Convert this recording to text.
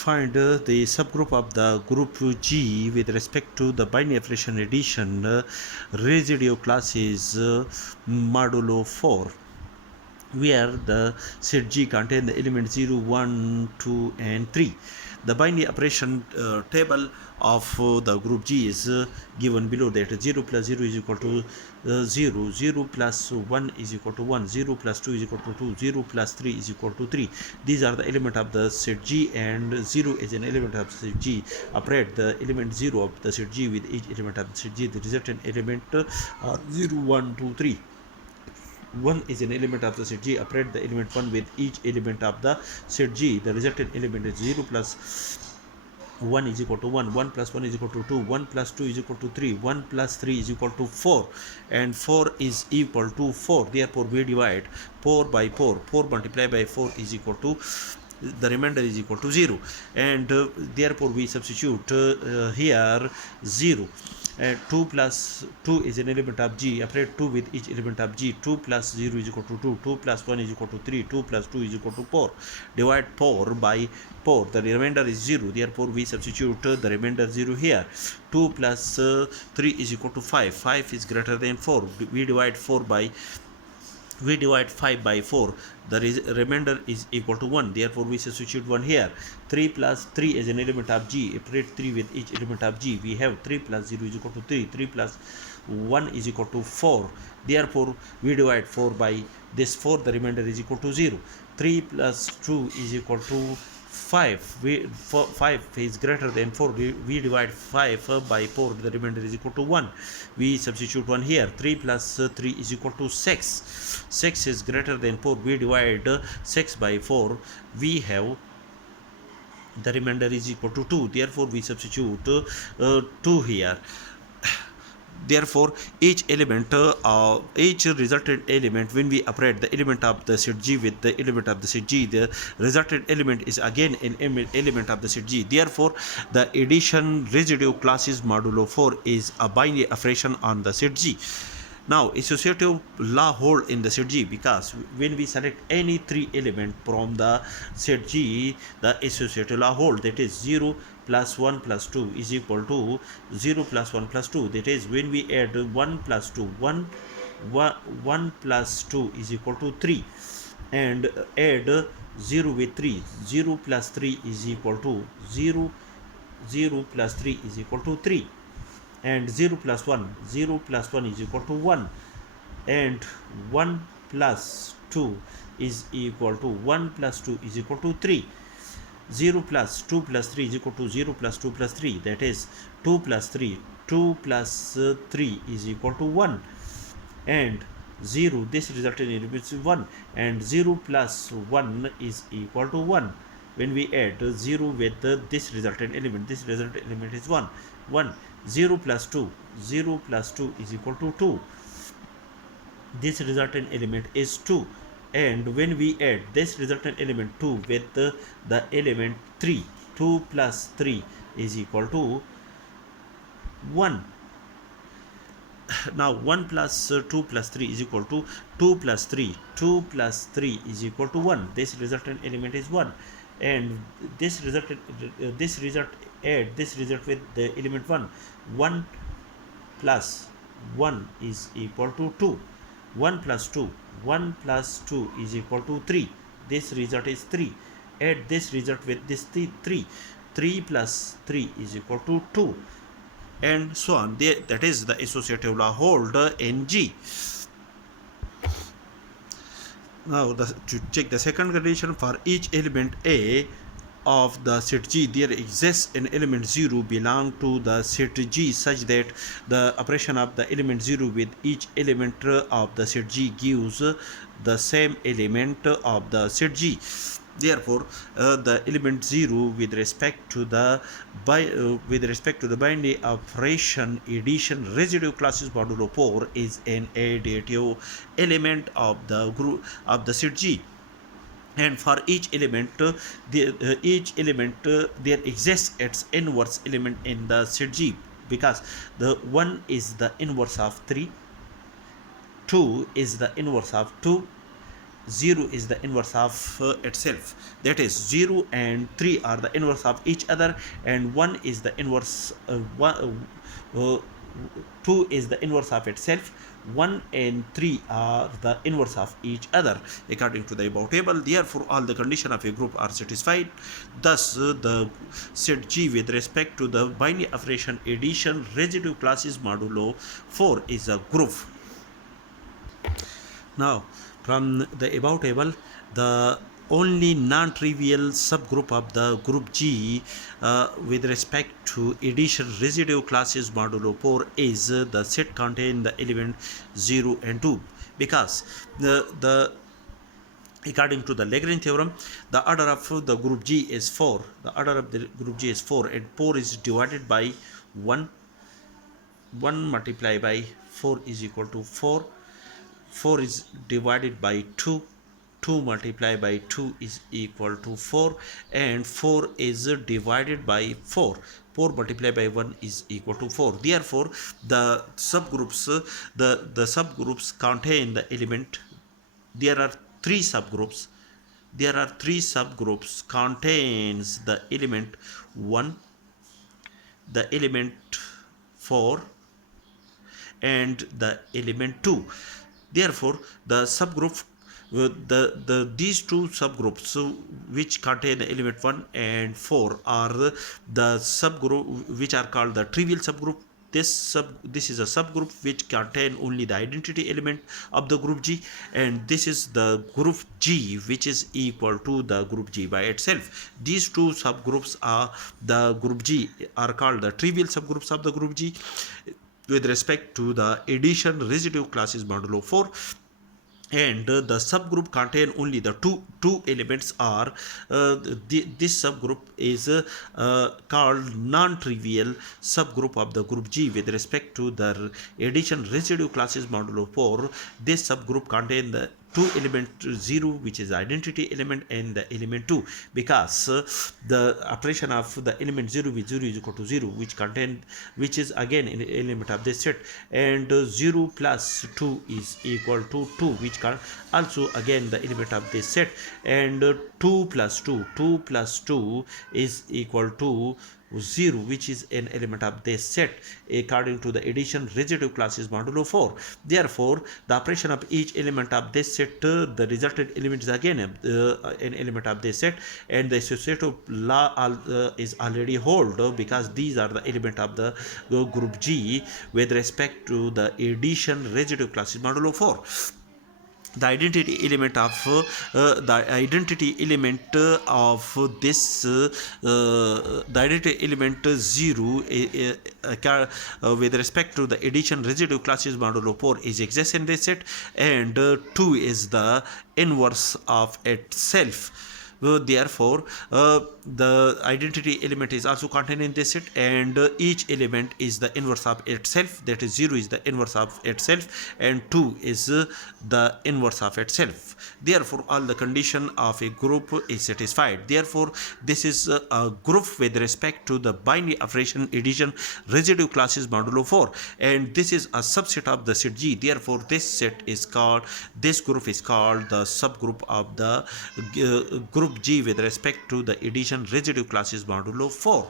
find the subgroup of the group G with respect to the binary operation addition. Residue class is modulo 4, where the set G contain the element 0, 1, 2 and 3. The binary operation table of the group G is given below, that 0 plus 0 is equal to 0, 0 plus 1 is equal to 1, 0 plus 2 is equal to 2, 0 plus 3 is equal to 3. These are the element of the set G, and 0 is an element of set G. Operate the element 0 of the set G with each element of the set G. The resultant element are 0, 1, 2, 3. 1 is an element of the set G. Operate the element 1 with each element of the set G. The resultant element is 0 plus 1 is equal to 1, 1 plus 1 is equal to 2, 1 plus 2 is equal to 3, 1 plus 3 is equal to 4, and 4 is equal to 4. Therefore, we divide 4 by 4. 4 multiplied by 4 is equal to, the remainder is equal to 0, and therefore we substitute here 0. 2 plus 2 is an element of G. Operate 2 with each element of G. 2 plus 0 is equal to 2. 2 plus 1 is equal to 3. 2 plus 2 is equal to 4. Divide 4 by 4. The remainder is 0. Therefore, we substitute the remainder 0 here. 2 plus 3 is equal to 5. 5 is greater than 4. We divide 5 by 4. The remainder is equal to 1. Therefore, we substitute 1 here. 3 plus 3 is an element of G. Operate 3 with each element of G. We have 3 plus 0 is equal to 3. 3 plus 1 is equal to 4. Therefore, we divide 4 by this 4. The remainder is equal to 0. 3 plus 2 is equal to 5. 5 is greater than 4. We divide 5 by 4. The remainder is equal to 1. We substitute 1 here. 3 plus 3 is equal to 6. 6 is greater than 4. We divide 6 by 4. We have, the remainder is equal to 2. Therefore, we substitute 2 here. Therefore, each resultant element, when we operate the element of the set G with the element of the set G, the resultant element is again an element of the set G. Therefore, the addition residue classes modulo 4 is a binary operation on the set G. Now, associative law hold in the set G, because when we select any 3 element from the set G, the associative law hold, that is 0 plus 1 plus 2 is equal to 0 plus 1 plus 2. That is, when we add 1 plus 2, 1 plus 2 is equal to 3, and add 0 with 3, 0 plus 3 is equal to 0, 0 plus 3 is equal to 3, and 0 plus 1, 0 plus 1 is equal to 1, and 1 plus 2 is equal to 1 plus 2 is equal to 3. 0 plus 2 plus 3 is equal to 0 plus 2 plus 3, that is 2 plus 3, 2 plus 3 is equal to 1, and 0, this resultant element is 1, and 0 plus 1 is equal to 1. When we add 0 with this resultant element, this resultant element is 1, 1, 0 plus 2, 0 plus 2 is equal to 2. This resultant element is 2. And when we add this resultant element 2 with the element 3, 2 plus 3 is equal to 1. Now, 1 plus 2 plus 3 is equal to 2 plus 3. 2 plus 3 is equal to 1. This resultant element is 1. And this result with the element 1. 1 plus 1 is equal to 2. 1 plus 2. 1 plus 2 is equal to 3. This result is 3. Add this result with this 3. 3 plus 3 is equal to 2. And so on. That is the associative law hold in G. Now, to check the second condition, for each element A of the set G, there exists an element 0 belong to the set G such that the operation of the element 0 with each element of the set G gives the same element of the set G. Therefore, the element 0 with respect to the binary operation addition residue classes modulo 4 is an additive element of the group of the set G. And for each element, there exists its inverse element in the set G, because the 1 is the inverse of 3, 2 is the inverse of 2, 0 is the inverse of itself. That is 0 and 3 are the inverse of each other, and 1 is the inverse 2 is the inverse of itself. 1 and 3 are the inverse of each other according to the above table. Therefore all the conditions of a group are satisfied. Thus the set G with respect to the binary operation addition residue classes modulo 4 is a group. Now, from the above table, the only non-trivial subgroup of the group G with respect to addition residue classes modulo 4 is the set contain the element 0 and 2, because the according to the Lagrangian theorem, the order of the group G is 4. The order of the group G is 4, and 4 is divided by 1. 1 multiplied by 4 is equal to 4. 4 is divided by 2. 2 multiplied by 2 is equal to 4, and 4 is divided by 4. 4 multiplied by 1 is equal to 4. Therefore the subgroups the subgroups contain the element. There are three subgroups. There are three subgroups contains the element 1, the element 4, and the element 2. Therefore the subgroup these two subgroups which contain the element 1 and 4 are the subgroup which are called the trivial subgroup. This is a subgroup which contain only the identity element of the group G, and this is the group G which is equal to the group G by itself. These two subgroups are the group G are called the trivial subgroups of the group G with respect to the addition residue classes modulo 4, and the subgroup contain only the two elements are this subgroup is called non-trivial subgroup of the group G with respect to the addition residue classes modulo 4. This subgroup contain the two element 0 which is identity element and the element 2, because the operation of the element 0 with 0 is equal to 0 which is again an element of this set, and 0 plus 2 is equal to 2 which also again the element of this set, and 2 plus 2 is equal to 0 which is an element of this set according to the addition residue classes modulo 4. Therefore the operation of each element of this set the resultant element is again an element of this set, and the associative law is already hold because these are the element of the group G with respect to the addition residue classes modulo 4. The identity element of this the identity element 0 with respect to the addition residue classes modulo 4 is exists in this set, and 2 is the inverse of itself. Therefore the identity element is also contained in this set, and each element is the inverse of itself. That is 0 is the inverse of itself, and 2 is the inverse of itself. Therefore all the condition of a group is satisfied. Therefore this is a group with respect to the binary operation addition residue classes modulo 4, and this is a subset of the set G. Therefore this group is called the subgroup of the group G with respect to the addition residue classes modulo 4.